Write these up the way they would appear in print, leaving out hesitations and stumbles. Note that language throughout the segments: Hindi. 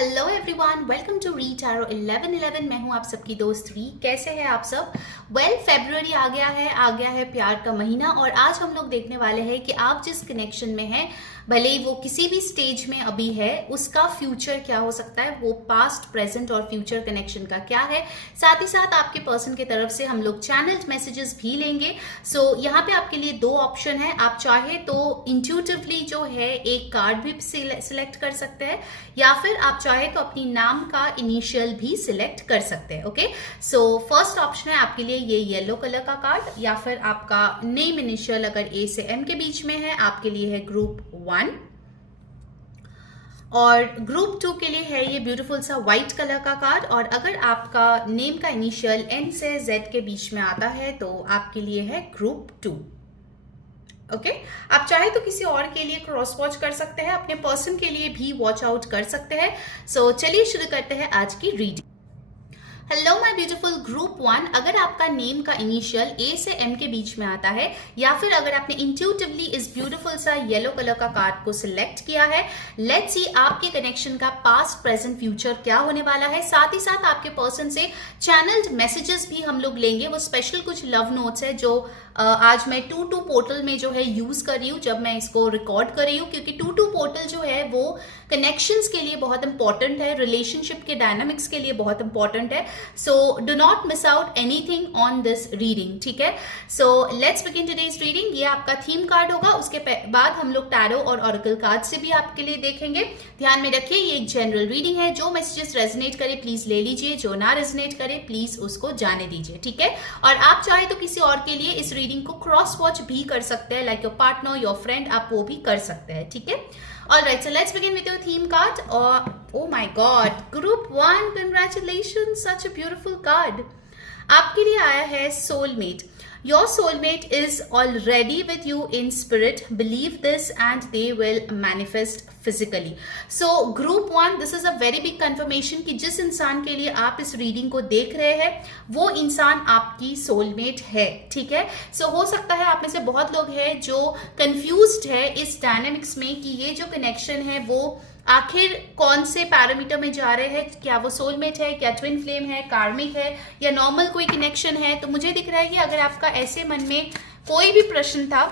Hello everyone, welcome to re tarot 1111। मैं हूं आप सबकी दोस्त री। कैसे हैं आप सब? फरवरी आ गया है प्यार का महीना। और आज हम लोग देखने वाले हैं कि आप जिस कनेक्शन में हैं, भले ही वो किसी भी स्टेज में अभी है, उसका फ्यूचर क्या हो सकता है, वो पास्ट, प्रेजेंट और फ्यूचर कनेक्शन का क्या है। साथ ही साथ आपके पर्सन की तरफ से हम लोग चैनल्ड मैसेजेस भी लेंगे। यहाँ पे आपके लिए दो ऑप्शन है। आप चाहे तो इंट्यूटिवली जो है एक कार्ड भी सिलेक्ट कर सकते हैं, या फिर आप चाहे तो अपनी नाम का इनिशियल भी सिलेक्ट कर सकते हैं। ओके, सो फर्स्ट ऑप्शन है आपके लिए ये येलो कलर का कार्ड, या फिर आपका नेम इनिशियल अगर ए से एम के बीच में है आपके लिए है ग्रुप 1, और ग्रुप 2 के लिए है ये ब्यूटीफुल सा व्हाइट कलर का कार्ड। और अगर आपका नेम का इनिशियल एन से जेड के बीच में आता है तो आपके लिए है ग्रुप 2। ओके, आप चाहे तो किसी और के लिए क्रॉस वॉच कर सकते हैं, अपने पर्सन के लिए भी वॉच आउट कर सकते हैं। सो चलिए शुरू करते हैं आज की reading. Hello my beautiful group 1, अगर आपका नेम का इनिशियल ए से एम के बीच में आता है, या फिर अगर आपने इंट्यूटिवली इस ब्यूटीफुल सा येलो कलर का कार्ड को सिलेक्ट किया है, लेट्स सी आपके कनेक्शन का पास्ट, प्रेजेंट, फ्यूचर क्या होने वाला है। साथ ही साथ आपके पर्सन से चैनल्ड मैसेजेस भी हम लोग लेंगे। वो स्पेशल कुछ लव नोट्स है जो आज मैं 2-2 पोर्टल में जो है यूज कर रही हूँ जब मैं इसको रिकॉर्ड कर रही हूँ, क्योंकि 2-2 पोर्टल जो है वो कनेक्शंस के लिए बहुत इंपॉर्टेंट है, रिलेशनशिप के डायनामिक्स के लिए बहुत इंपॉर्टेंट है। So do not miss out anything on this reading, ठीक है। सो लेट्स बिगिन टुडेज रीडिंग। ये आपका थीम कार्ड होगा, उसके बाद हम लोग टैरो और ऑरेकल कार्ड से भी आपके लिए देखेंगे। ध्यान में रखिए ये एक जनरल रीडिंग है। जो मैसेजेस रेजोनेट करे प्लीज ले लीजिए, जो ना रेजोनेट करे प्लीज उसको जाने दीजिए, ठीक है। और आप चाहे तो किसी और के लिए इस रीडिंग को क्रॉस वॉच भी कर सकते हैं, like your partner, your friend, आप वो भी कर सकते हैं, ठीक है। Alright, so let's begin with your theme card. Oh my God, Group 1, congratulations, such a beautiful card. आपके लिए आया है soulmate. Your soulmate is already with you in spirit. Believe this and they will manifest physically. So group 1, this is a very big confirmation कि जिस इंसान के लिए आप इस रीडिंग को देख रहे हैं वो इंसान आपकी सोलमेट है, ठीक है। सो हो सकता है आप में से बहुत लोग हैं जो कंफ्यूज्ड है इस डायनामिक्स में कि ये जो कनेक्शन है वो आखिर कौन से पैरामीटर में जा रहे हैं, क्या वो सोलमेट है, क्या ट्विन फ्लेम है, कार्मिक है, या नॉर्मल कोई कनेक्शन है। तो मुझे दिख रहा है कि अगर आपका ऐसे मन में कोई भी प्रश्न था,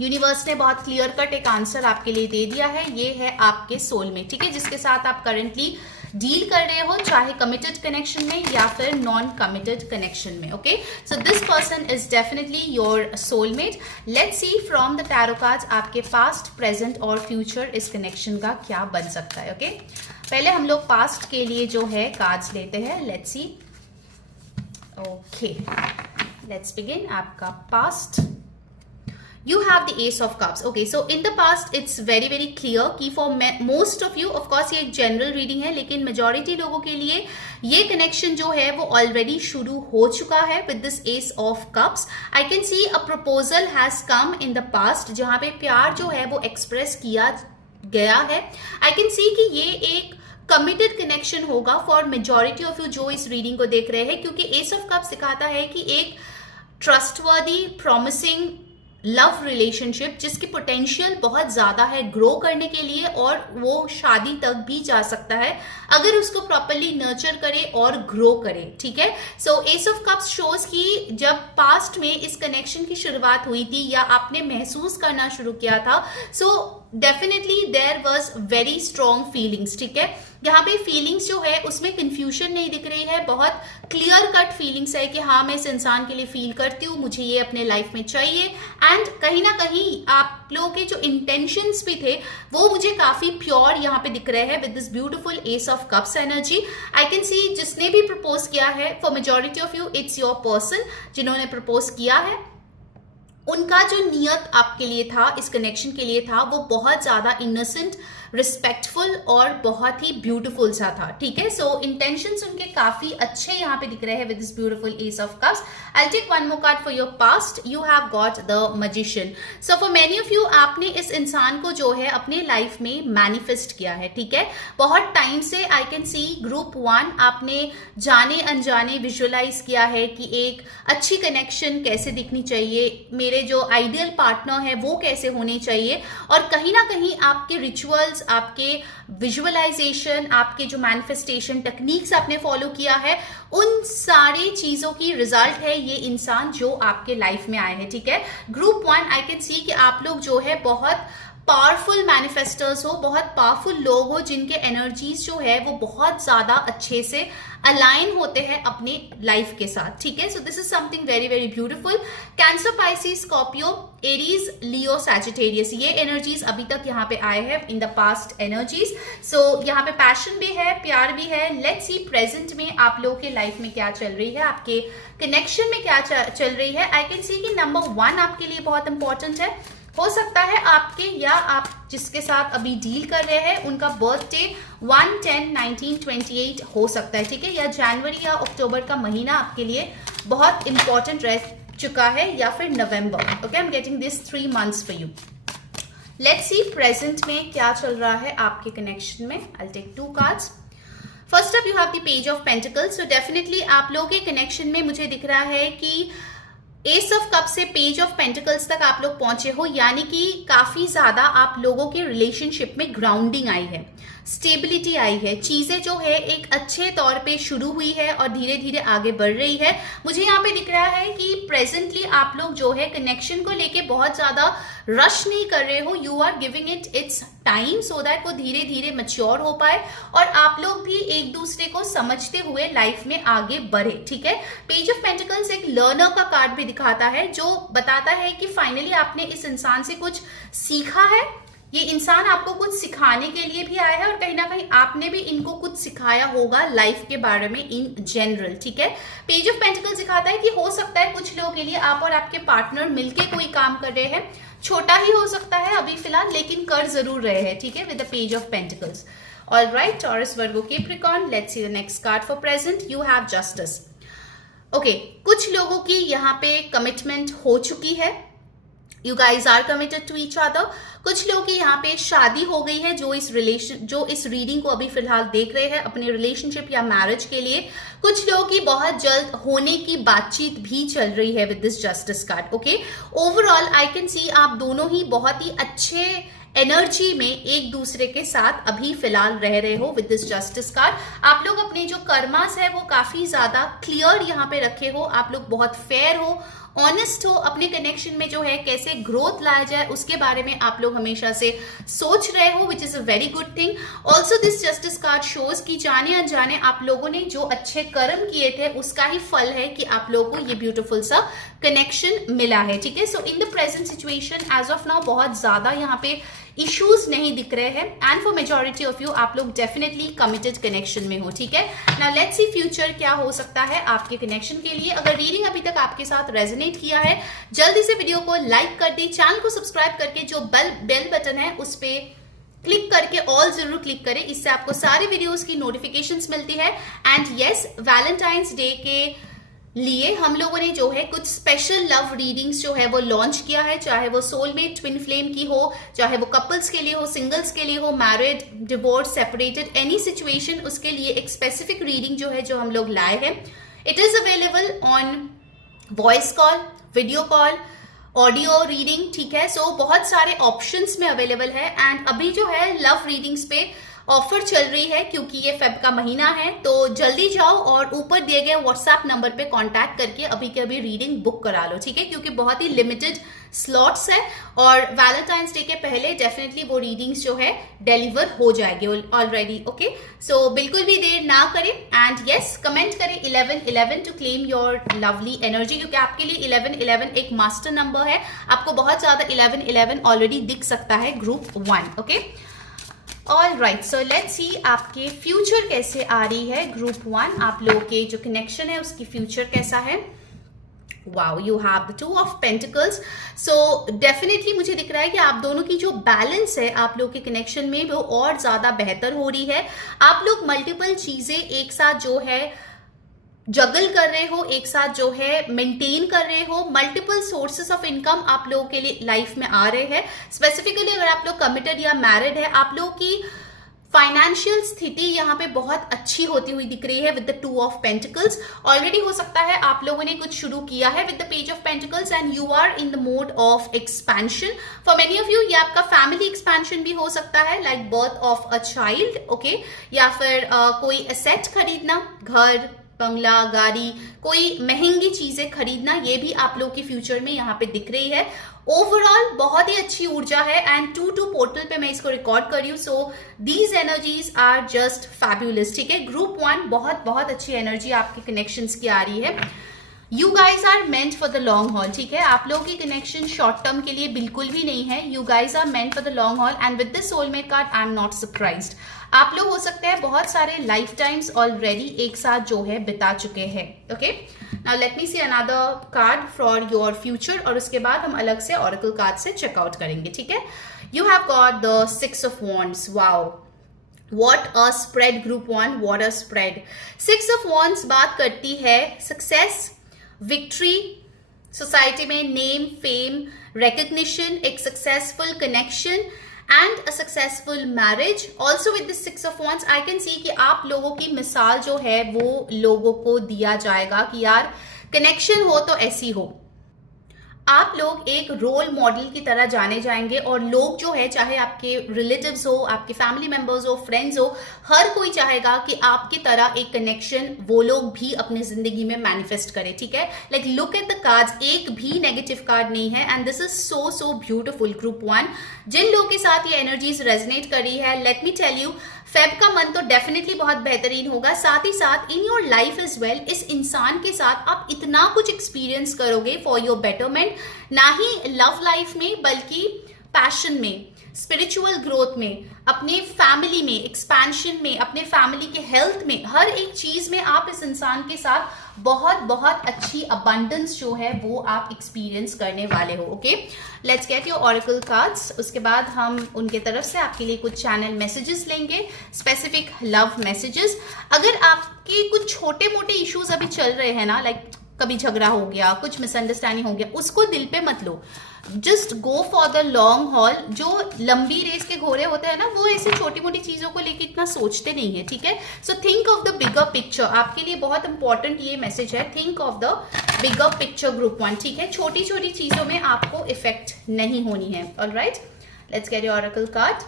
यूनिवर्स ने बहुत क्लियर कट एक आंसर आपके लिए दे दिया है। ये है आपके सोलमेट, ठीक है, जिसके साथ आप करेंटली डील कर रहे हो, चाहे कमिटेड कनेक्शन में या फिर नॉन कमिटेड कनेक्शन में। Okay, so this person is definitely your soulmate. Let's see from the tarot cards आपके पास्ट, प्रेजेंट और फ्यूचर इस कनेक्शन का क्या बन सकता है। ओके, पहले हम लोग पास्ट के लिए जो है कार्ड्स लेते हैं। Let's see. Okay, let's begin. आपका past, you have the ace of cups. Okay, so in the past it's very clear कि for most of you, of course ये एक general reading है, लेकिन majority लोगों के लिए ये connection जो है वो already शुरू हो चुका है with this ace of cups. I can see a proposal has come in the past, जहाँ पे प्यार जो है वो express किया गया है। I can see कि ये एक कमिटेड कनेक्शन होगा फॉर मेजॉरिटी ऑफ यू जो इस रीडिंग को देख रहे हैं, क्योंकि एस ऑफ कप्स दिखाता है कि एक ट्रस्टवर्दी, प्रॉमिसिंग लव रिलेशनशिप जिसकी पोटेंशियल बहुत ज्यादा है ग्रो करने के लिए, और वो शादी तक भी जा सकता है अगर उसको प्रॉपरली नर्चर करे और ग्रो करे, ठीक है। सो एस ऑफ कप्स शोज कि जब पास्ट में इस कनेक्शन की शुरुआत हुई थी या आपने महसूस करना शुरू किया था, so definitely there was very strong feelings, ठीक है। यहाँ पे फीलिंग्स जो है उसमें कंफ्यूजन नहीं दिख रही है, बहुत क्लियर कट फीलिंग्स है कि हाँ मैं इस इंसान के लिए फील करती हूँ, मुझे ये अपने लाइफ में चाहिए। एंड कहीं ना कहीं आप लोगों के जो इंटेंशंस भी थे वो मुझे काफी प्योर यहाँ पे दिख रहे हैं with this beautiful ace of cups energy. I can सी जिसने भी प्रपोज किया है, for majority of you it's your person जिन्होंने प्रपोज किया है, उनका जो नियत आपके लिए था, इस कनेक्शन के लिए था, वो बहुत ज्यादा इनोसेंट, रिस्पेक्टफुल और बहुत ही ब्यूटीफुल सा था, ठीक है। सो इंटेंशंस उनके काफी अच्छे यहाँ पे दिख रहे हैं with this beautiful ace of cups. I take one more card for your past. You have got the magician. So for many of you आपने इस इंसान को जो है अपने लाइफ में मैनिफेस्ट किया है, ठीक है। बहुत टाइम से आई कैन सी ग्रुप 1 आपने जाने अनजाने विजुअलाइज किया है कि एक अच्छी कनेक्शन कैसे दिखनी चाहिए, मेरे मेरे जो आइडियल पार्टनर है वो कैसे होने चाहिए, और कहीं ना कहीं आपके रिचुअल्स, आपके विजुअलाइजेशन, आपके जो मैनिफेस्टेशन टेक्निक्स आपने फॉलो किया है, उन सारी चीजों की रिजल्ट है ये इंसान जो आपके लाइफ में आए हैं। ठीक है, ग्रुप 1 आई कैन सी कि आप लोग जो है बहुत पावरफुल मैनिफेस्टर्स हो, बहुत पावरफुल लोग हो जिनके एनर्जीज जो है वो बहुत ज्यादा अच्छे से अलाइन होते हैं अपने लाइफ के साथ। ठीक है, so this is something very very beautiful. Cancer, Pisces, Scorpio, Aries, Leo, Sagittarius, ये एनर्जीज अभी तक यहाँ पे आए हैं इन द पास्ट एनर्जीज। सो यहाँ पे पैशन भी है, प्यार भी है। लेट्स सी प्रेजेंट में आप लोगों के लाइफ में क्या चल रही है, आपके कनेक्शन में क्या चल रही है। आई कैन सी कि नंबर 1 आपके लिए बहुत इंपॉर्टेंट है। हो सकता है आपके या आप जिसके साथ अभी डील कर रहे हैं उनका बर्थडे 1/10/1928 हो सकता है। ठीक है, या जनवरी या अक्टूबर का महीना आपके लिए बहुत इंपॉर्टेंट रह चुका है, या फिर नवंबर। Okay, I am getting this 3 months for you. Let's see present में क्या चल रहा है आपके कनेक्शन में। I take 2 cards। First up you have the page of pentacles. So definitely आप लोगों के कनेक्शन में मुझे दिख रहा है कि एस ऑफ कप से पेज ऑफ पेंटिकल्स तक आप लोग पहुंचे हो, यानी कि काफी ज्यादा आप लोगों के रिलेशनशिप में ग्राउंडिंग आई है, स्टेबिलिटी आई है, चीजें जो है एक अच्छे तौर पे शुरू हुई है और धीरे धीरे आगे बढ़ रही है। मुझे यहाँ पे दिख रहा है कि प्रेजेंटली आप लोग जो है कनेक्शन को लेके बहुत ज्यादा रश नहीं कर रहे हो, you are giving it its time so that वो धीरे धीरे मैच्योर हो पाए और आप लोग भी एक दूसरे को समझते हुए लाइफ में आगे बढ़े। ठीक है, पेज ऑफ पेंटिकल्स एक लर्नर का कार्ड भी दिखाता है जो बताता है कि फाइनली आपने इस इंसान से कुछ सीखा है, ये इंसान आपको कुछ सिखाने के लिए भी आया है और कहीं ना कहीं आपने भी इनको कुछ सिखाया होगा लाइफ के बारे में इन जनरल। ठीक है, पेज ऑफ पेंटिकल्स दिखाता है कि हो सकता है कुछ लोगों के लिए आप और आपके पार्टनर मिलके कोई काम कर रहे हैं, छोटा ही हो सकता है अभी फिलहाल, लेकिन कर जरूर रहे हैं। ठीक है, with the page of pentacles. Alright, Taurus, Virgo, Capricorn, let's see the next card for present. You have justice. Okay, कुछ लोगों की यहाँ पे कमिटमेंट हो चुकी है, you guys are committed to each other. कुछ लोगों की यहाँ पे शादी हो गई है जो इस रीडिंग को अभी फिलहाल देख रहे हैं अपने रिलेशनशिप या मैरिज के लिए। कुछ लोगों की बहुत जल्द होने की बातचीत भी चल रही है with this justice card. Okay, overall I can सी आप दोनों ही बहुत ही अच्छे एनर्जी में एक दूसरे के साथ अभी फिलहाल रह रहे हो विद दिस जस्टिस कार्ड। आप लोग अपने जो कर्मास है वो काफी ज्यादा क्लियर यहाँ पे रखे हो, आप लोग बहुत फेयर हो, ऑनेस्ट हो, अपने कनेक्शन में जो है कैसे ग्रोथ लाया जाए उसके बारे में आप लोग हमेशा से सोच रहे हो, which is a very good thing. Also this justice card shows कि जाने अनजाने आप लोगों ने जो अच्छे कर्म किए थे उसका ही फल है कि आप लोगों को ये ब्यूटीफुल सा कनेक्शन मिला है। ठीक है, so in the present situation as of now बहुत ज्यादा यहाँ पे इश्यूज नहीं दिख रहे हैं and for majority of you आप लोग डेफिनेटली कमिटेड कनेक्शन में हो। ठीक है, नाउ लेट्स सी फ्यूचर क्या हो सकता है आपके कनेक्शन के लिए। अगर रीडिंग अभी तक आपके साथ रेजोनेट किया है जल्दी से वीडियो को लाइक कर दे, चैनल को सब्सक्राइब करके जो बेल बटन है उस पे क्लिक करके ऑल जरूर क्लिक करें, इससे आपको सारी वीडियोस की नोटिफिकेशंस मिलती है। एंड यस, वैलेंटाइंस डे के लिए हम लोगों ने जो है कुछ स्पेशल लव रीडिंग्स जो है वो लॉन्च किया है, चाहे वो सोलमेट, ट्विन फ्लेम की हो, चाहे वो कपल्स के लिए हो, सिंगल्स के लिए हो, married, divorce, separated, any situation, उसके लिए एक स्पेसिफिक रीडिंग जो है जो हम लोग लाए हैं। It is available on voice call, video call, audio reading. ठीक है, सो बहुत सारे ऑप्शंस में अवेलेबल है एंड अभी जो है लव रीडिंग्स पे ऑफर चल रही है क्योंकि ये फेब का महीना है, तो जल्दी जाओ और ऊपर दिए गए व्हाट्सएप नंबर पे कांटेक्ट करके अभी के अभी रीडिंग बुक करा लो। ठीक है, क्योंकि बहुत ही लिमिटेड स्लॉट्स है और वैलेंटाइंस डे के पहले डेफिनेटली वो रीडिंग्स जो है डिलीवर हो जाएगी ऑलरेडी। ओके, सो बिल्कुल भी देर ना करें एंड यस, कमेंट करें 1111 to claim your lovely energy, क्योंकि आपके लिए 1111 एक मास्टर नंबर है, आपको बहुत ज्यादा 1111 ऑलरेडी दिख सकता है group 1। Okay, all right, so let's see आपके फ्यूचर कैसे आ रही है ग्रुप 1, आप लोगों के जो कनेक्शन है उसकी फ्यूचर कैसा है। Wow, you have the 2 of pentacles. So definitely मुझे दिख रहा है कि आप दोनों की जो बैलेंस है आप लोगों के कनेक्शन में वो और ज्यादा बेहतर हो रही है। आप लोग मल्टीपल चीजें एक साथ जो है जगल कर रहे हो, एक साथ जो है मेंटेन कर रहे हो, मल्टीपल सोर्सेस ऑफ इनकम आप लोगों के लिए लाइफ में आ रहे हैं। स्पेसिफिकली अगर आप लोग कमिटेड या मैरिड है, आप लोगों की फाइनेंशियल स्थिति यहाँ पे बहुत अच्छी होती हुई दिख रही है with the 2 of pentacles. Already हो सकता है आप लोगों ने कुछ शुरू किया है with the page of pentacles and you are in the mode of expansion. For many of you ये आपका फैमिली एक्सपेंशन भी हो सकता है, like birth of a child, okay, या फिर कोई एसेट खरीदना, घर, बंगला, गाड़ी, कोई महंगी चीजें खरीदना, ये भी आप लोग के फ्यूचर में यहाँ पे दिख रही है। ओवरऑल बहुत ही अच्छी ऊर्जा है एंड 2-2 पोर्टल पे मैं इसको रिकॉर्ड कर रही हूँ, so these energies are just fabulous, ठीक है। ग्रुप 1 बहुत बहुत अच्छी एनर्जी आपके कनेक्शंस की आ रही है। You guys are meant for the long haul, ठीक है। आप लोगों की कनेक्शन शॉर्ट टर्म के लिए बिल्कुल भी नहीं है। You guys are meant for the long haul and with this soulmate card I am not surprised. आप लोग हो सकते हैं बहुत सारे लाइफ टाइम्स ऑलरेडी एक साथ जो है बिता चुके हैं, okay. Now let me see another card for your future और उसके बाद हम अलग से ऑरेकल कार्ड से चेकआउट करेंगे, ठीक है। You have got the 6 of wands, wow, what a spread group 1, what a spread. 6 of wands बात करती है सक्सेस, विक्ट्री, सोसाइटी में नेम, फेम, recognition, एक successful connection and a successful marriage. Also with this 6 of wands I can सी कि आप लोगों की मिसाल जो है वो लोगों को दिया जाएगा कि यार कनेक्शन हो तो ऐसी हो। आप लोग एक रोल मॉडल की तरह जाने जाएंगे और लोग जो है, चाहे आपके रिलेटिव्स हो, आपके फैमिली मेंबर्स हो, फ्रेंड्स हो, हर कोई चाहेगा कि आपकी तरह एक कनेक्शन वो लोग भी अपनी जिंदगी में मैनिफेस्ट करें, ठीक है। Like look at the cards, एक भी नेगेटिव कार्ड नहीं है and this is so so beautiful. Group 1 जिन लोगों के साथ ये एनर्जीज रेजोनेट कर रही है, let me tell you, Feb का मंथ तो डेफिनेटली बहुत बेहतरीन होगा। साथ ही साथ in your life is well, इस इंसान के साथ आप इतना कुछ एक्सपीरियंस करोगे फॉर योर बेटरमेंट, ना ही लव लाइफ में बल्कि पैशन में, स्पिरिचुअल ग्रोथ में, अपने फैमिली में एक्सपेंशन में, अपने फैमिली के हेल्थ में, हर एक चीज में आप इस इंसान के साथ बहुत बहुत अच्छी अबंडेंस जो है वो आप एक्सपीरियंस करने वाले हो, okay. Let's get your oracle cards. उसके बाद हम उनके तरफ से आपके लिए कुछ चैनल मैसेजेस लेंगे, स्पेसिफिक लव मैसेजेस। अगर आपके कुछ छोटे मोटे इश्यूज अभी चल रहे हैं ना, लाइक कभी झगड़ा हो गया, कुछ मिसअंडरस्टैंडिंग हो गया, उसको दिल पे मत लो, just go for the long haul. जो लंबी रेस के घोड़े होते हैं ना, वो ऐसी छोटी मोटी चीजों को लेकर इतना सोचते नहीं है, ठीक है। So think of the bigger picture, आपके लिए बहुत इंपॉर्टेंट ये मैसेज है, think of the bigger picture group 1, ठीक है। छोटी छोटी चीजों में आपको इफेक्ट नहीं होनी है। Alright, let's get your oracle card.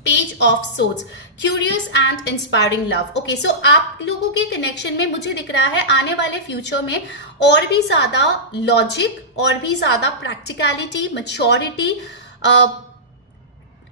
Page of swords, curious and inspiring love, okay. So आप लोगों के कनेक्शन में मुझे दिख रहा है आने वाले फ्यूचर में और भी ज्यादा लॉजिक, और भी ज्यादा practicality, maturity,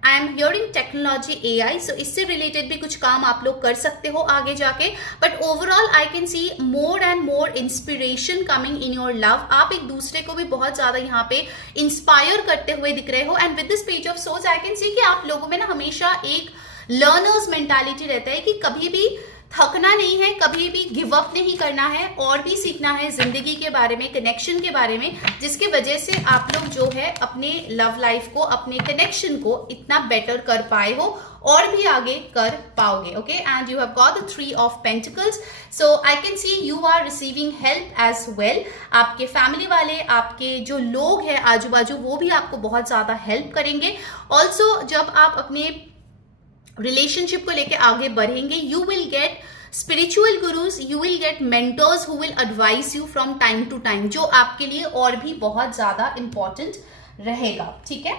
I am hearing technology, AI, सो इससे रिलेटेड भी कुछ काम आप लोग कर सकते हो आगे जाके। But overall I can C more and more inspiration coming in your love. आप एक दूसरे को भी बहुत ज्यादा यहाँ पे इंस्पायर करते हुए दिख रहे हो and with this page of swords I can सी कि आप लोगों में ना हमेशा एक लर्नर्स मेंटालिटी रहता है कि कभी भी थकना नहीं है, कभी भी गिव अप नहीं करना है, और भी सीखना है जिंदगी के बारे में, कनेक्शन के बारे में, जिसकी वजह से आप लोग जो है अपने लव लाइफ को, अपने कनेक्शन को इतना बेटर कर पाए हो और भी आगे कर पाओगे, okay. And you have got the 3 of pentacles, so I can see you are receiving help as well. आपके फैमिली वाले, आपके जो लोग हैं आजू बाजू, वो भी आपको बहुत ज्यादा हेल्प करेंगे। ऑल्सो जब आप अपने रिलेशनशिप को लेके आगे बढ़ेंगे, you will get spiritual gurus, you will get mentors who will advise you from time to time, जो आपके लिए और भी बहुत ज्यादा इंपॉर्टेंट रहेगा, ठीक है।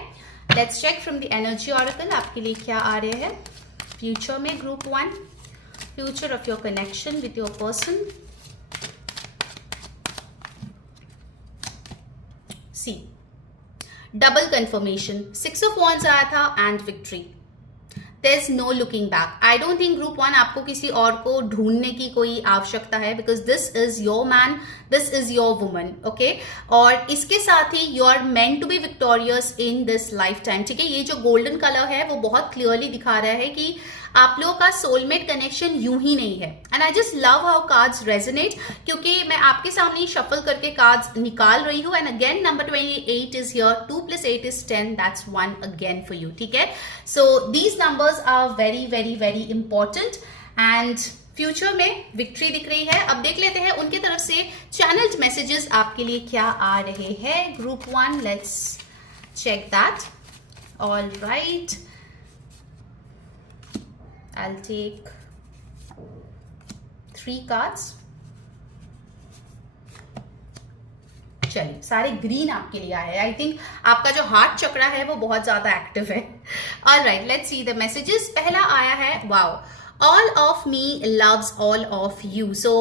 Let's check from the energy oracle आपके लिए क्या आ रहे हैं फ्यूचर में। Group 1, future of your connection with your person. See, double confirmation, 6 of wands आया था and victory. There's no looking back. I don't think group 1 आपको किसी और को ढूंढने की कोई आवश्यकता है, because this is your man, this is your woman, okay? और इसके साथ ही you are meant to be victorious in this lifetime, ठीक है। ये जो गोल्डन कलर है वो बहुत क्लियरली दिखा रहा है कि आप लोगों का सोलमेट कनेक्शन यूं ही नहीं है। And I just love how cards resonate, क्योंकि मैं आपके सामने शफल करके कार्ड्स निकाल रही हूँ। And again number 28 is here, 2 + 8 is 10, that's 1 again for you, ठीक है। So these numbers are very very very important and future में विक्ट्री दिख रही है। अब देख लेते हैं उनकी तरफ से चैनल्ड मैसेजेस आपके लिए क्या आ रहे हैं। Group 1, let's check that. All right, I'll take 3 cards. चलिए, सारे ग्रीन आपके लिए आए हैं. आई थिंक आपका जो हार्ट चक्रा है वो बहुत ज्यादा एक्टिव है. Alright, let's see the messages. पहला आया है, wow, all of me loves all of you. So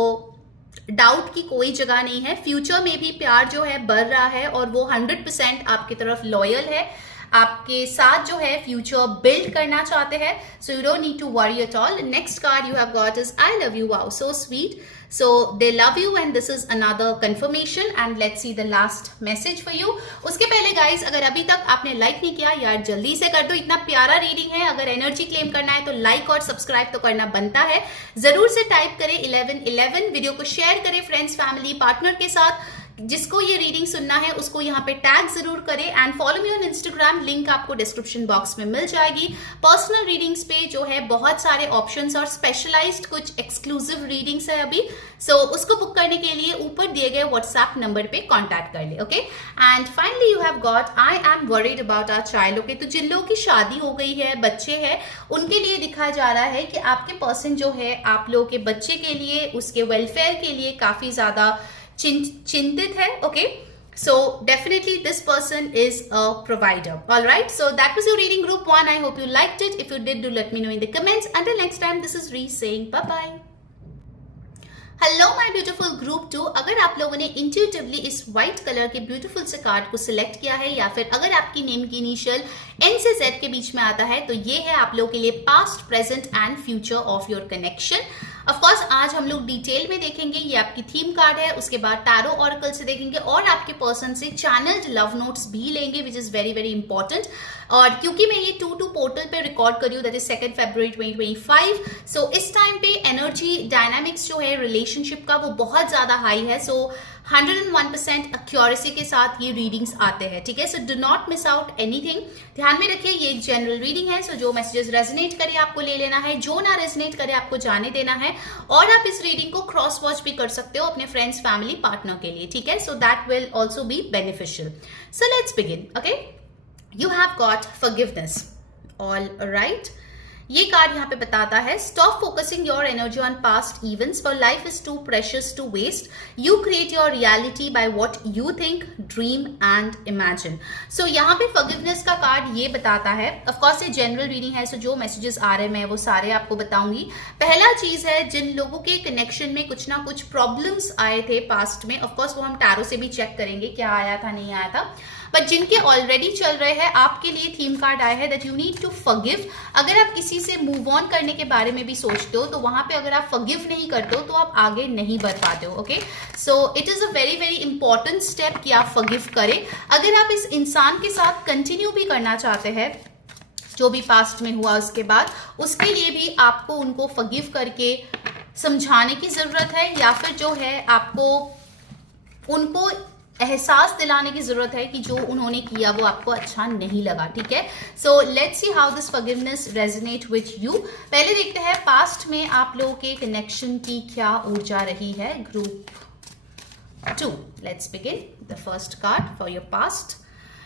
doubt की कोई जगह नहीं है. फ्यूचर में भी प्यार जो है बढ़ रहा है और वो 100% आपकी तरफ लॉयल है, आपके साथ जो है फ्यूचर बिल्ड करना चाहते हैं. So you don't need to worry at all. Next card you have got is I love you. Wow, so sweet. So they love you and this is another confirmation. And let's see the last message for you. उसके पहले guys, अगर अभी तक आपने लाइक नहीं किया यार जल्दी से कर दो. इतना प्यारा रीडिंग है. अगर एनर्जी क्लेम करना है तो लाइक और सब्सक्राइब तो करना बनता है. जरूर से टाइप करें 1111. वीडियो को शेयर करें फ्रेंड्स, फैमिली, पार्टनर के साथ. जिसको ये रीडिंग सुनना है उसको यहाँ पे टैग जरूर करें. And follow me on Instagram, link आपको डिस्क्रिप्शन बॉक्स में मिल जाएगी. पर्सनल रीडिंग्स पे जो है बहुत सारे ऑप्शंस और स्पेशलाइज्ड कुछ एक्सक्लूसिव रीडिंग्स है अभी. सो उसको बुक करने के लिए ऊपर दिए गए व्हाट्सएप नंबर पे कांटेक्ट कर ले. Okay, and finally you have got I am worried about our child. Okay, तो जिन लोगों की शादी हो गई है, बच्चे हैं, उनके लिए दिखाया जा रहा है कि आपके पर्सन जो है आप लोगों के बच्चे के लिए, उसके वेलफेयर के लिए काफी ज्यादा चिंतित है. Okay, so definitely this person is a provider. All right, so that was your reading group 1. I hope you liked it. If you did, do let me know in the comments. Until next time, this is Ree saying bye bye. Hello my beautiful group 2. अगर आप लोगों ने इंट्यूटिवली इस व्हाइट कलर के ब्यूटीफुल से कार्ड को सिलेक्ट किया है, या फिर अगर आपकी नेम की इनिशियल एन से जेड के बीच में आता है, तो ये है आप लोगों के लिए past, present and future of your connection. Of course आज हम लोग डिटेल में देखेंगे. ये आपकी थीम कार्ड है. उसके बाद टैरो ऑरेकल से देखेंगे और आपके पर्सन से चैनल्ड लव नोट्स भी लेंगे, which is very very important. और क्योंकि मैं ये 2 पोर्टल पे रिकॉर्ड कर रही हूँ, दैट इज 2 फरवरी 2025. सो इस टाइम पे एनर्जी डायनामिक्स जो है रिलेशनशिप का वो बहुत ज्यादा हाई है. सो 101% एक्यूरेसी के साथ ये रीडिंग्स आते हैं. ठीक है, so do not miss out anything. ध्यान में रखिए ये एक जनरल रीडिंग है. सो जो मैसेजेस रेजोनेट करे आपको ले लेना है, जो ना रेजोनेट करे आपको जाने देना है. और आप इस रीडिंग को क्रॉस वॉच भी कर सकते हो अपने फ्रेंड्स, फैमिली, पार्टनर के लिए. ठीक है, so that will also be beneficial. So let's begin. Okay, you have got forgiveness. All right, ये कार्ड यहाँ पे बताता है stop focusing your energy on past events, for life is too precious to waste. You create your reality by what you think, dream and imagine. So यहाँ पे फॉरगिवनेस का कार्ड ये बताता है. ऑफ कोर्स ये जनरल रीडिंग है, सो जो मैसेजेस आ रहे हैं मैं वो सारे आपको बताऊंगी. पहला चीज है, जिन लोगों के कनेक्शन में कुछ ना कुछ प्रॉब्लम्स आए थे पास्ट में, ऑफ कोर्स वो हम टैरो से भी चेक करेंगे क्या आया था, नहीं आया था. बट जिनके ऑलरेडी चल रहे हैं, आपके लिए थीम कार्ड आया है that you need to forgive. अगर आप किसी से मूव ऑन करने के बारे में भी सोचते हो, तो वहां पे अगर आप फॉरगिव नहीं करते हो तो आप आगे नहीं बढ़ पाते हो. Okay, so it is a very very important step कि आप फॉरगिव करें. अगर आप इस इंसान के साथ कंटिन्यू भी करना चाहते हैं, जो भी पास्ट में हुआ उसके बाद, उसके लिए भी आपको उनको फॉरगिव करके समझाने की जरूरत है, या फिर जो है आपको उनको एहसास दिलाने की जरूरत है कि जो उन्होंने किया वो आपको अच्छा नहीं लगा. ठीक है, so let's see how this forgiveness resonate with you. पहले देखते हैं पास्ट में आप लोगों के कनेक्शन की क्या ऊर्जा रही है. Group 2, let's begin. The first card for your past,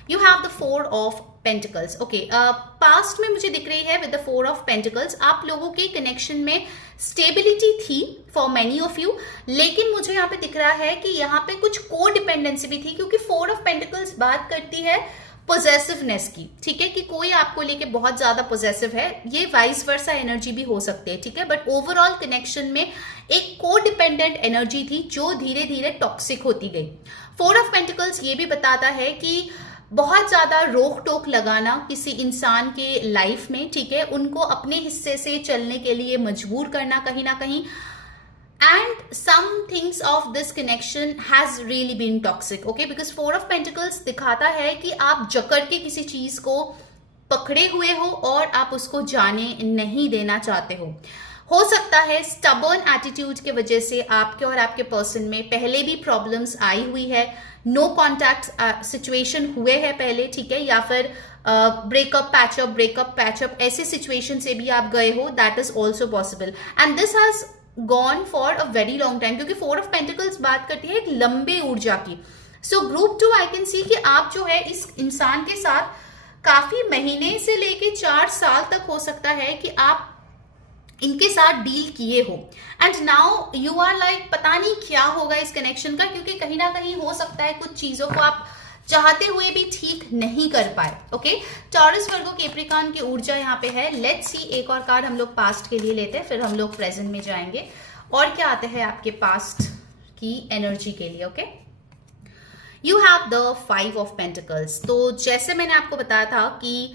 you have the 4 of pentacles. Okay, past में मुझे दिख रही है विद द 4 ऑफ पेंटिकल्स आप लोगों के कनेक्शन में स्टेबिलिटी थी फॉर मेनी ऑफ यू. लेकिन मुझे यहाँ पे दिख रहा है कि यहाँ पे कुछ को डिपेंडेंसी भी थी, क्योंकि 4 ऑफ पेंटिकल्स बात करती है पोजेसिवनेस की. ठीक है, कि कोई आपको लेके बहुत ज्यादा पोजेसिव है. ये वाइस वर्सा एनर्जी भी हो सकती है. ठीक है, बट ओवरऑल कनेक्शन में एक को डिपेंडेंट एनर्जी थी जो धीरे धीरे टॉक्सिक होती गई. 4 ऑफ पेंटिकल्स ये भी बताता है कि बहुत ज्यादा रोक टोक लगाना किसी इंसान के लाइफ में, ठीक है, उनको अपने हिस्से से चलने के लिए मजबूर करना कहीं ना कहीं. And some things of this connection has really been toxic. Okay, because 4 of pentacles दिखाता है कि आप जकड़ के किसी चीज को पकड़े हुए हो और आप उसको जाने नहीं देना चाहते हो सकता है स्टबर्न एटीट्यूड के वजह से आपके और आपके पर्सन में पहले भी प्रॉब्लम्स आई हुई है, नो कॉन्टैक्ट सिचुएशन हुए हैं पहले. ठीक है, या फिर ब्रेकअप पैचअप ऐसे सिचुएशन से भी आप गए हो. That is also possible and this has gone for a very long time, क्योंकि 4 ऑफ पेंटिकल्स बात करती है एक लंबे ऊर्जा की. सो ग्रुप 2 आई कैन सी कि आप जो है इस इंसान के साथ काफी महीने से लेके 4 साल तक हो सकता है कि आप इनके साथ डील किए हो, and now you are like पता नहीं क्या होगा इस कनेक्शन का, क्योंकि कहीं ना कहीं हो सकता है कुछ चीजों को आप चाहते हुए भी ठीक नहीं कर पाए। ओके, टॉरस वर्गो कैप्रिकॉर्न की ऊर्जा यहाँ पे है। लेट्स सी, एक और कार्ड हम लोग पास्ट के लिए लेते हैं, फिर हम लोग प्रेजेंट में जाएंगे और क्या आते हैं आपके पास्ट की एनर्जी के लिए। Okay, you have the 5 of pentacles. तो जैसे मैंने आपको बताया था कि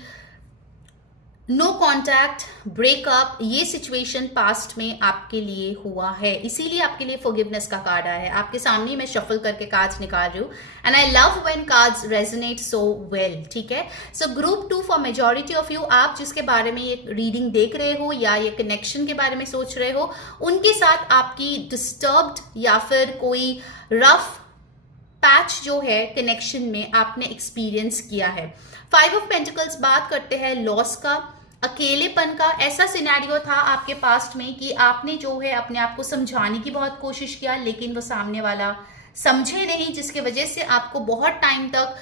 नो कॉन्टैक्ट, ब्रेकअप, ये सिचुएशन पास्ट में आपके लिए हुआ है, इसीलिए आपके लिए फॉरगिवनेस का कार्ड आया है। आपके सामने मैं शफल करके कार्ड्स निकाल रही हूँ, and I love when cards resonate so well. ठीक है, so group 2 for majority of you, आप जिसके बारे में ये रीडिंग देख रहे हो या ये कनेक्शन के बारे में सोच रहे हो, उनके साथ आपकी डिस्टर्ब्ड या फिर कोई रफ पैच जो है कनेक्शन में आपने एक्सपीरियंस किया है। 5 ऑफ पेंटिकल्स बात करते हैं लॉस का, अकेलेपन का। ऐसा सिनेरियो था आपके पास्ट में कि आपने जो है अपने आप को समझाने की बहुत कोशिश किया, लेकिन वो सामने वाला समझे नहीं, जिसके वजह से आपको बहुत टाइम तक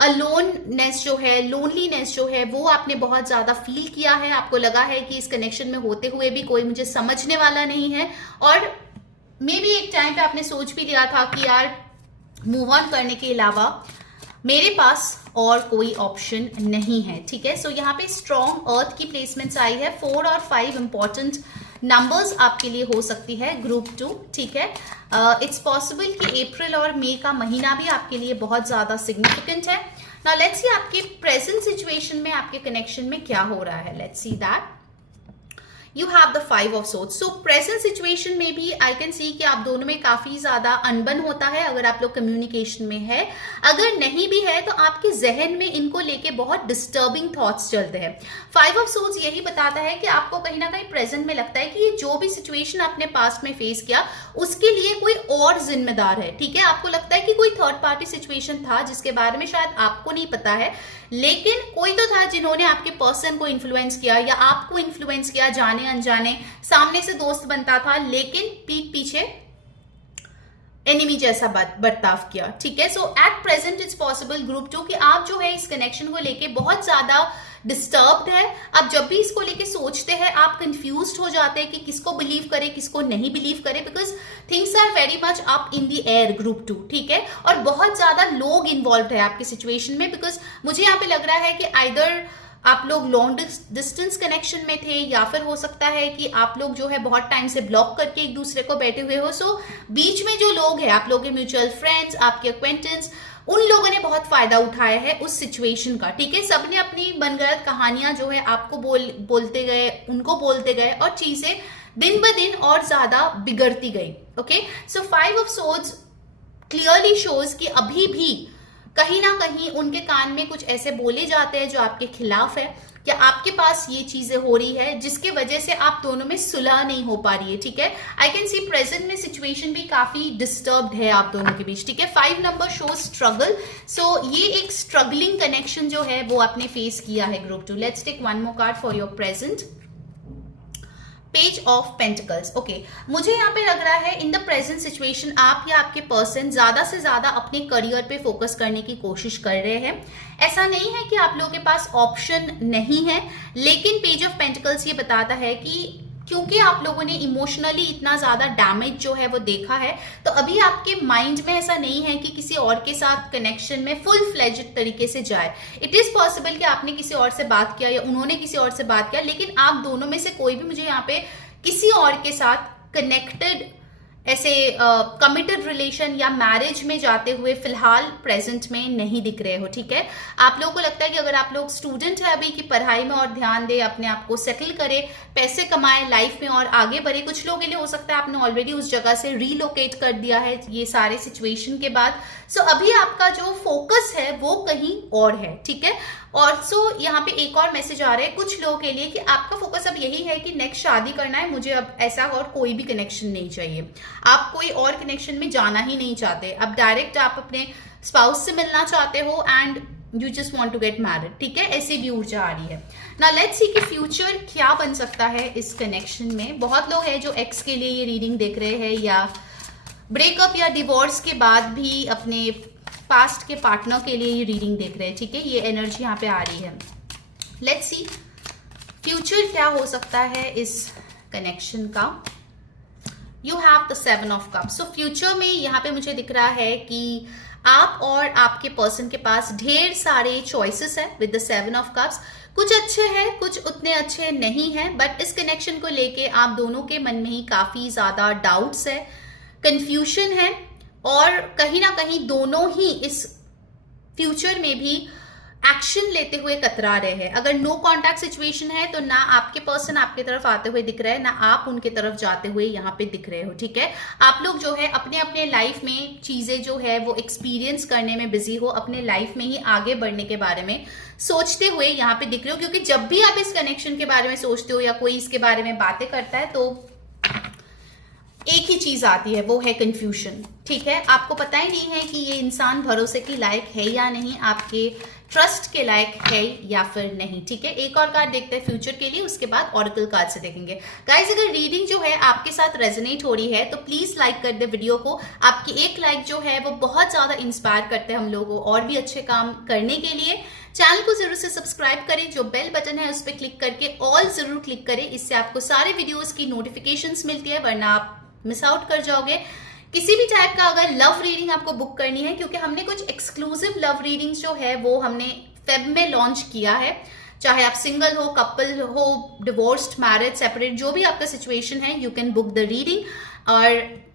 अलोननेस जो है, लोनलीनेस जो है, वो आपने बहुत ज्यादा फील किया है। आपको लगा है कि इस कनेक्शन में होते हुए भी कोई मुझे समझने वाला नहीं है, और मे बी एक टाइम पे आपने सोच भी लिया था कि यार मूव ऑन करने के अलावा मेरे पास और कोई ऑप्शन नहीं है। ठीक है, सो यहाँ पे स्ट्रॉन्ग अर्थ की प्लेसमेंट्स आई है। 4 और 5 इंपॉर्टेंट नंबर्स आपके लिए हो सकती है ग्रुप 2। ठीक है, इट्स पॉसिबल कि अप्रैल और मई का महीना भी आपके लिए बहुत ज्यादा सिग्निफिकेंट है। नाउ लेट्स सी आपके प्रेजेंट सिचुएशन में आपके कनेक्शन में क्या हो रहा है। Let's see that you have the 5 of swords. So present situation में भी आई कैन सी कि आप दोनों में काफी ज्यादा अनबन होता है, अगर आप लोग कम्युनिकेशन में है। अगर नहीं भी है तो आपके जहन में इनको लेके बहुत डिस्टर्बिंग थॉट्स चलते हैं। 5 ऑफ सोर्ड्स यही बताता है कि आपको कहीं ना कहीं प्रेजेंट में लगता है कि ये जो भी सिचुएशन आपने पास्ट में फेस किया उसके लिए कोई और जिम्मेदार है। ठीक है, आपको लगता है कि कोई थर्ड पार्टी सिचुएशन था जिसके बारे में शायद आपको नहीं पता है, लेकिन कोई तो था जिन्होंने आपके पर्सन को इन्फ्लुएंस किया या आपको इन्फ्लुएंस किया, जाने अनजाने। सामने से दोस्त बनता था लेकिन पीठ पीछे एनिमी जैसा बर्ताव किया। ठीक है, so at present it's possible group 2 कि आप जो है इस कनेक्शन को लेके बहुत ज्यादा डिस्टर्ब्ड है। आप जब भी इसको लेके सोचते हैं आप कंफ्यूज्ड हो जाते हैं कि किसको बिलीव करे किसको नहीं बिलीव करे, because things are very much up in the air group 2। ठीक है, और बहुत ज्यादा लोग इन्वॉल्व है आपकी सिचुएशन में, बिकॉज मुझे यहाँ पे लग रहा है कि आइदर आप लोग लॉन्ग डिस्टेंस कनेक्शन में थे या फिर हो सकता है कि आप लोग जो है बहुत टाइम से ब्लॉक करके एक दूसरे को बैठे हुए हो। सो बीच में जो लोग हैं, आप लोग के म्यूचुअल फ्रेंड्स, आपके एक्वेंटेंस, उन लोगों ने बहुत फायदा उठाया है उस सिचुएशन का। ठीक है, सबने अपनी मनगढ़ंत कहानियां जो है आपको बोलते गए, उनको बोलते गए, और चीजें दिन ब दिन और ज्यादा बिगड़ती गई। Okay, so 5 of swords clearly shows कि अभी भी कहीं ना कहीं उनके कान में कुछ ऐसे बोले जाते हैं जो आपके खिलाफ है, क्या आपके पास ये चीजें हो रही है जिसकी वजह से आप दोनों में सुलह नहीं हो पा रही है। ठीक है, आई कैन सी प्रेजेंट में सिचुएशन भी काफी डिस्टर्ब्ड है आप दोनों के बीच। ठीक है, 5 नंबर शो स्ट्रगल। सो ये एक स्ट्रगलिंग कनेक्शन जो है वो आपने फेस किया है group 2। Let's take one more card for your present, page of pentacles. Okay, मुझे यहाँ पे लग रहा है इन द प्रेजेंट सिचुएशन आप या आपके पर्सन ज्यादा से ज्यादा अपने करियर पे फोकस करने की कोशिश कर रहे हैं। ऐसा नहीं है कि आप लोगों के पास ऑप्शन नहीं है, लेकिन पेज ऑफ पेंटिकल्स ये बताता है कि क्योंकि आप लोगों ने इमोशनली इतना ज्यादा डैमेज जो है वो देखा है, तो अभी आपके माइंड में ऐसा नहीं है कि किसी और के साथ कनेक्शन में फुल फ्लेज्ड तरीके से जाए। इट इज पॉसिबल कि आपने किसी और से बात किया या उन्होंने किसी और से बात किया, लेकिन आप दोनों में से कोई भी मुझे यहाँ पे किसी और के साथ कनेक्टेड ऐसे कमिटेड रिलेशन या मैरिज में जाते हुए फिलहाल प्रेजेंट में नहीं दिख रहे हो। ठीक है, आप लोगों को लगता है कि अगर आप लोग स्टूडेंट है अभी, कि पढ़ाई में और ध्यान दे, अपने आप को सेटल करे, पैसे कमाए, लाइफ में और आगे बढ़े। कुछ लोगों के लिए हो सकता है आपने ऑलरेडी उस जगह से रीलोकेट कर दिया है ये सारे सिचुएशन के बाद। सो अभी आपका जो फोकस है वो कहीं और है। ठीक है, और सो यहाँ पे एक और मैसेज आ रहा है कुछ लोगों के लिए कि आपका फोकस अब यही है कि नेक्स्ट शादी करना है, मुझे अब ऐसा और कोई भी कनेक्शन नहीं चाहिए। आप कोई और कनेक्शन में जाना ही नहीं चाहते, अब डायरेक्ट आप अपने स्पाउस से मिलना चाहते हो and you just want to get married. ठीक है, ऐसी भी ऊर्जा आ रही है। नाउ लेट्स सी कि फ्यूचर क्या बन सकता है इस कनेक्शन में। बहुत लोग हैं जो एक्स के लिए ये रीडिंग देख रहे हैं या ब्रेकअप या डिवोर्स के बाद भी अपने पास्ट के पार्टनर के लिए ये रीडिंग देख रहे हैं। ठीक है, ये एनर्जी यहाँ पे आ रही है। लेट्स सी फ्यूचर क्या हो सकता है इस कनेक्शन का। You have the 7 of cups. So future में यहाँ पे मुझे दिख रहा है कि आप और आपके पर्सन के पास ढेर सारे चॉइसेस है विद द 7 ऑफ कप्स। कुछ अच्छे हैं, कुछ उतने अच्छे नहीं हैं, बट इस कनेक्शन को लेके आप दोनों के मन में ही काफी ज्यादा डाउट्स है, कंफ्यूजन है, और कहीं ना कहीं दोनों ही इस फ्यूचर में भी एक्शन लेते हुए कतरा रहे हैं। अगर नो कॉन्टैक्ट सिचुएशन है तो ना आपके पर्सन आपके तरफ आते हुए दिख रहे हैं, ना आप उनके तरफ जाते हुए यहाँ पे दिख रहे हो। ठीक है, आप लोग जो है अपने अपने लाइफ में चीजें जो है वो एक्सपीरियंस करने में बिजी हो, अपने लाइफ में ही आगे बढ़ने के बारे में सोचते हुए यहाँ पे दिख रहे हो। क्योंकि जब भी आप इस कनेक्शन के बारे में सोचते हो या कोई इसके बारे में बातें करता है तो एक ही चीज आती है, वो है कंफ्यूजन। ठीक है, आपको पता ही नहीं है कि ये इंसान भरोसे के लायक है या नहीं, आपके ट्रस्ट के लायक है या फिर नहीं। ठीक है, एक और कार्ड देखते हैं फ्यूचर के लिए, उसके बाद ऑरेकल कार्ड से देखेंगे। गाइस, अगर रीडिंग जो है आपके साथ रेजोनेट हो रही है तो प्लीज लाइक कर दे वीडियो को। आपकी एक लाइक जो है वो बहुत ज्यादा इंस्पायर करते हैं हम लोगों को और भी अच्छे काम करने के लिए। चैनल को जरूर से सब्सक्राइब करें, जो बेल बटन है उस पर क्लिक करके ऑल जरूर क्लिक करें, इससे आपको सारे वीडियोस की नोटिफिकेशंस मिलती है, वरना आप मिस आउट कर जाओगे। किसी भी टाइप का अगर लव रीडिंग आपको बुक करनी है, क्योंकि हमने कुछ एक्सक्लूसिव लव रीडिंग्स जो है वो हमने फेब में लॉन्च किया है, चाहे आप सिंगल हो, कपल हो, डिवोर्स्ड, मैरिड, सेपरेट, जो भी आपका सिचुएशन है, you can book the reading. और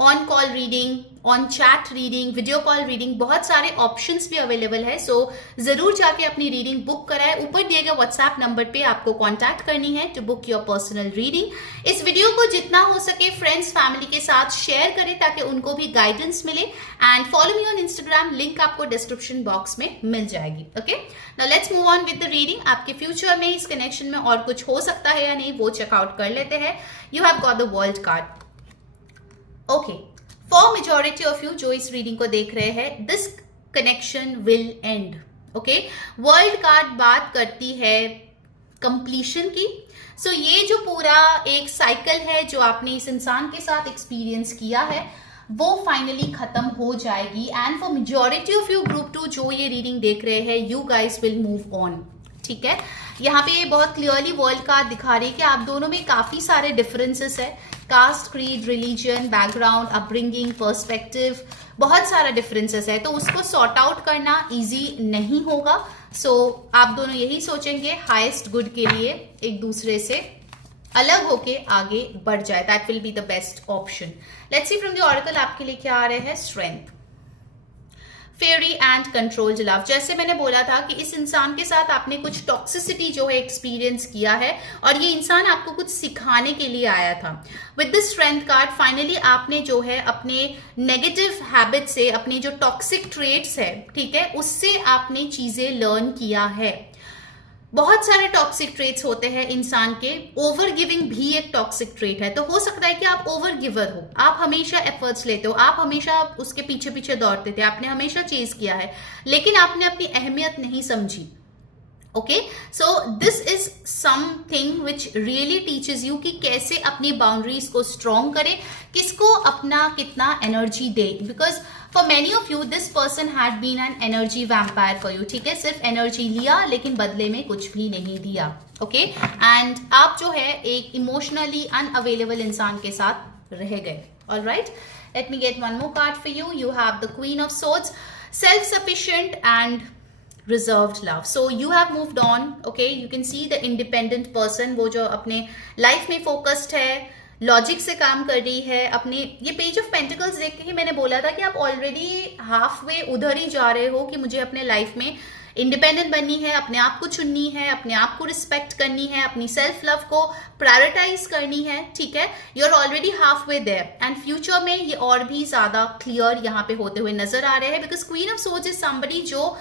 on call reading, on chat reading, video call reading, बहुत सारे ऑप्शंस भी अवेलेबल है। सो जरूर जाके अपनी रीडिंग बुक कराए। ऊपर दिए गए व्हाट्सएप नंबर पे आपको कांटेक्ट करनी है to book your personal reading. इस वीडियो को जितना हो सके फ्रेंड्स फैमिली के साथ शेयर करें ताकि उनको भी गाइडेंस मिले। And follow me on Instagram, link आपको डिस्क्रिप्शन बॉक्स में मिल जाएगी। Okay, now let's move on with the reading. आपके फ्यूचर में इस कनेक्शन में और कुछ हो सकता है या नहीं वो चेकआउट कर लेते हैं। You have got the world card. Okay, for majority of you जो इस रीडिंग को देख रहे हैं, this connection will and. Okay, world card बात करती है कंप्लीशन की। सो ये जो पूरा एक साइकिल है जो आपने इस इंसान के साथ एक्सपीरियंस किया है वो फाइनली खत्म हो जाएगी। And for majority of you group 2 जो ये रीडिंग देख रहे हैं, you guys will move on. ठीक है, यहाँ पे बहुत क्लियरली वर्ल्ड कार्ड दिखा रही है कि आप दोनों में काफी सारे डिफरेंसेस है, caste, creed, religion, background, upbringing, perspective, बहुत सारा डिफरेंसेस है। तो उसको सॉर्ट आउट करना इजी नहीं होगा। सो आप दोनों यही सोचेंगे हाईएस्ट गुड के लिए एक दूसरे से अलग होके आगे बढ़ जाए, that will be the best option. Let's see from the oracle आपके लिए क्या आ रहे हैं। Strength, fairy and controlled love. जैसे मैंने बोला था कि इस इंसान के साथ आपने कुछ टॉक्सिसिटी जो है एक्सपीरियंस किया है और ये इंसान आपको कुछ सिखाने के लिए आया था। With the strength card finally आपने जो है अपने नेगेटिव हैबिट से, अपने जो टॉक्सिक ट्रेट्स है, ठीक है, उससे आपने चीजें लर्न किया है। बहुत सारे टॉक्सिक ट्रेट्स होते हैं इंसान के, ओवर गिविंग भी एक टॉक्सिक ट्रेट है। तो हो सकता है कि आप ओवर गिवर हो, आप हमेशा एफर्ट्स लेते हो, आप हमेशा उसके पीछे पीछे दौड़ते थे, आपने हमेशा चेज किया है, लेकिन आपने अपनी अहमियत नहीं समझी। Okay, so this is something which really teaches you कि कैसे अपनी बाउंड्रीज को स्ट्रॉन्ग करें, किसको अपना कितना एनर्जी दे। Because for many of you this person had been an energy vampire for you. ठीक है, सिर्फ एनर्जी लिया लेकिन बदले में कुछ भी नहीं दिया। ओके, एंड आप जो है एक इमोशनली अनअवेलेबल इंसान के साथ रह गए। Alright, let me get one more card for you. You have the queen of swords, self sufficient and reserved love. So you have moved on. Okay, you can see the independent person, वो जो अपने लाइफ में फोकस्ड है, लॉजिक से काम कर रही है। अपने ये पेज ऑफ पेंटिकल्स देख के ही मैंने बोला था कि आप ऑलरेडी हाफ वे उधर ही जा रहे हो कि मुझे अपने लाइफ में इंडिपेंडेंट बननी है, अपने आप को चुननी है, अपने आप को रिस्पेक्ट करनी है, अपनी सेल्फ लव को प्रायोरिटाइज करनी है। ठीक है, you are already half way there and future में ये और भी ज्यादा क्लियर यहाँ पे होते हुए नजर आ रहे हैं। Because queen of swords is somebody जो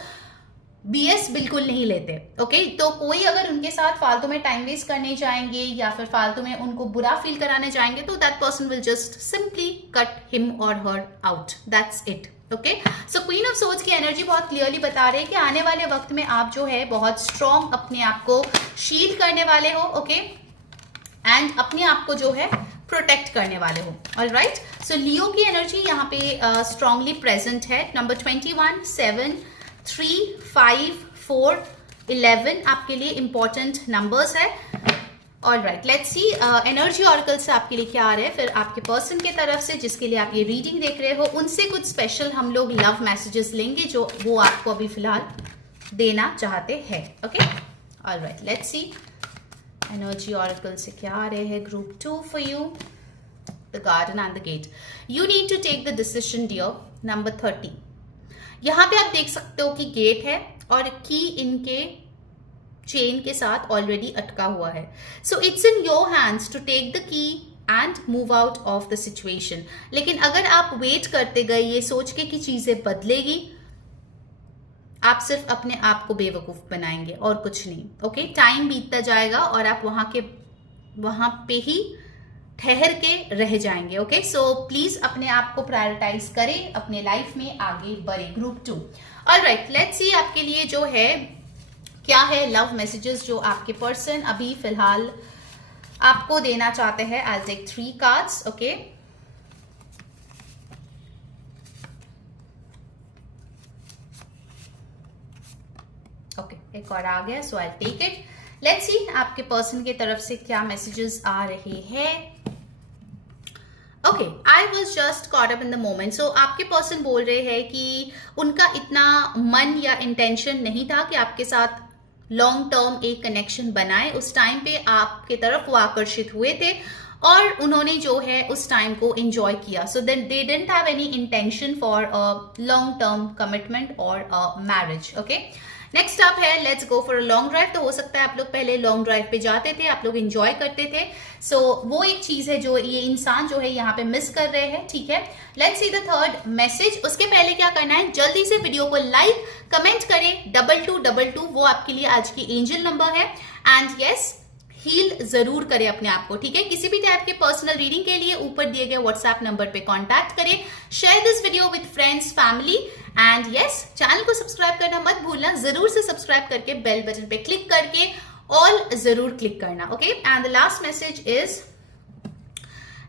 BS बिल्कुल नहीं लेते। ओके, तो कोई अगर उनके साथ फालतू में टाइम वेस्ट करने जाएंगे या फिर फालतू में उनको बुरा फील कराने जाएंगे तो that person will just simply cut him और her out, that's it. Okay, so queen of swords की एनर्जी बहुत क्लियरली बता रहे हैं कि आने वाले वक्त में आप जो है बहुत स्ट्रॉन्ग अपने आप को शील्ड करने वाले हो। ओके, एंड अपने आप को जो है प्रोटेक्ट करने वाले हो। ऑलराइट, सो लियो की एनर्जी यहाँ पे स्ट्रांगली प्रेजेंट है। नंबर 21, 7, 3, 5, 4, 11 आपके लिए इंपॉर्टेंट नंबर्स है। All right, let's see energy oracle से आपके लिए क्या आ रहा है, फिर आपके पर्सन की तरफ से जिसके लिए आप ये रीडिंग देख रहे हो उनसे कुछ स्पेशल हम लोग लव मैसेजेस लेंगे जो वो आपको अभी फिलहाल देना चाहते हैं। Okay, all right, let's see energy oracle से क्या आ रहे हैं group 2 for you. The garden and the gate, you need to take the decision dear. Number 30, यहाँ पे आप देख सकते हो कि गेट है और की इनके चेन के साथ ऑलरेडी अटका हुआ है। So it's in your hands to take the key and move out of the situation. लेकिन अगर आप वेट करते गए ये सोच के कि चीजें बदलेगी, आप सिर्फ अपने आप को बेवकूफ बनाएंगे और कुछ नहीं। ओके, टाइम बीतता जाएगा और आप वहां पे ही ठहर के रह जाएंगे। ओके, सो प्लीज अपने आप को प्रायोरिटाइज करें, अपने लाइफ में आगे बढ़े। ग्रुप 2, ऑलराइट, लेट्स सी आपके लिए जो है क्या है लव मैसेजेस जो आपके पर्सन अभी फिलहाल आपको देना चाहते हैं। I take 3 cards. ओके, एक और आ गया, so I take it. Let's see आपके पर्सन की तरफ से क्या मैसेजेस आ रहे हैं। Okay, I was just caught up in the moment. So आपके पर्सन बोल रहे हैं कि उनका इतना मन या इंटेंशन नहीं था कि आपके साथ लॉन्ग टर्म एक कनेक्शन बनाए। उस टाइम पे आपके तरफ वो आकर्षित हुए थे और उन्होंने जो है उस टाइम को एंजॉय किया। So then they didn't have any intention for a long term commitment और a marriage. Okay, next up है let's go for a long drive. तो हो सकता है आप लोग पहले लॉन्ग ड्राइव पे जाते थे, आप लोग एंजॉय करते थे। सो वो एक चीज है जो ये इंसान जो है यहाँ पे मिस कर रहे हैं। ठीक है, let's see the third message. उसके पहले क्या करना है, जल्दी से वीडियो को लाइक कमेंट करें 2222, वो आपके लिए आज की एंजल नंबर है। एंड यस, हील जरूर करें अपने आप को। ठीक है, किसी भी टाइप के पर्सनल रीडिंग के लिए ऊपर दिए गए व्हाट्सएप नंबर पे कांटेक्ट करें। Share this video with friends family and yes, channel को सब्सक्राइब करना मत भूलना, जरूर से सब्सक्राइब करके बेल बटन पे क्लिक करके ऑल जरूर क्लिक करना। Okay, and the last message is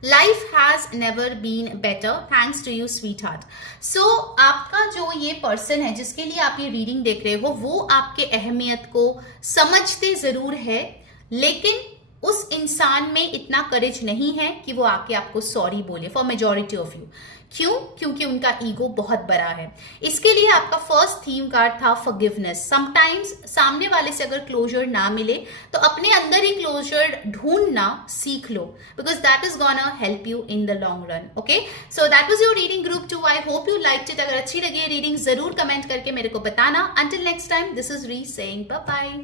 life has never been better thanks to you sweetheart. So आपका जो ये पर्सन है जिसके लिए आप ये रीडिंग देख रहे हो वो आपके अहमियत को समझते जरूर है, लेकिन उस इंसान में इतना करेज नहीं है कि वो आके आपको सॉरी बोले फॉर मेजॉरिटी ऑफ यू। क्यों? क्योंकि उनका ईगो बहुत बड़ा है। इसके लिए आपका फर्स्ट थीम कार्ड था फॉरगिवनेस। समटाइम्स सामने वाले से अगर क्लोजर ना मिले तो अपने अंदर ही क्लोजर ढूंढना सीख लो, because that is gonna help you in the long run. Okay, so that was your reading group 2। I hope you liked it. अगर अच्छी लगी रीडिंग जरूर कमेंट करके मेरे को बताना। Until next time, this is Ri saying bye bye.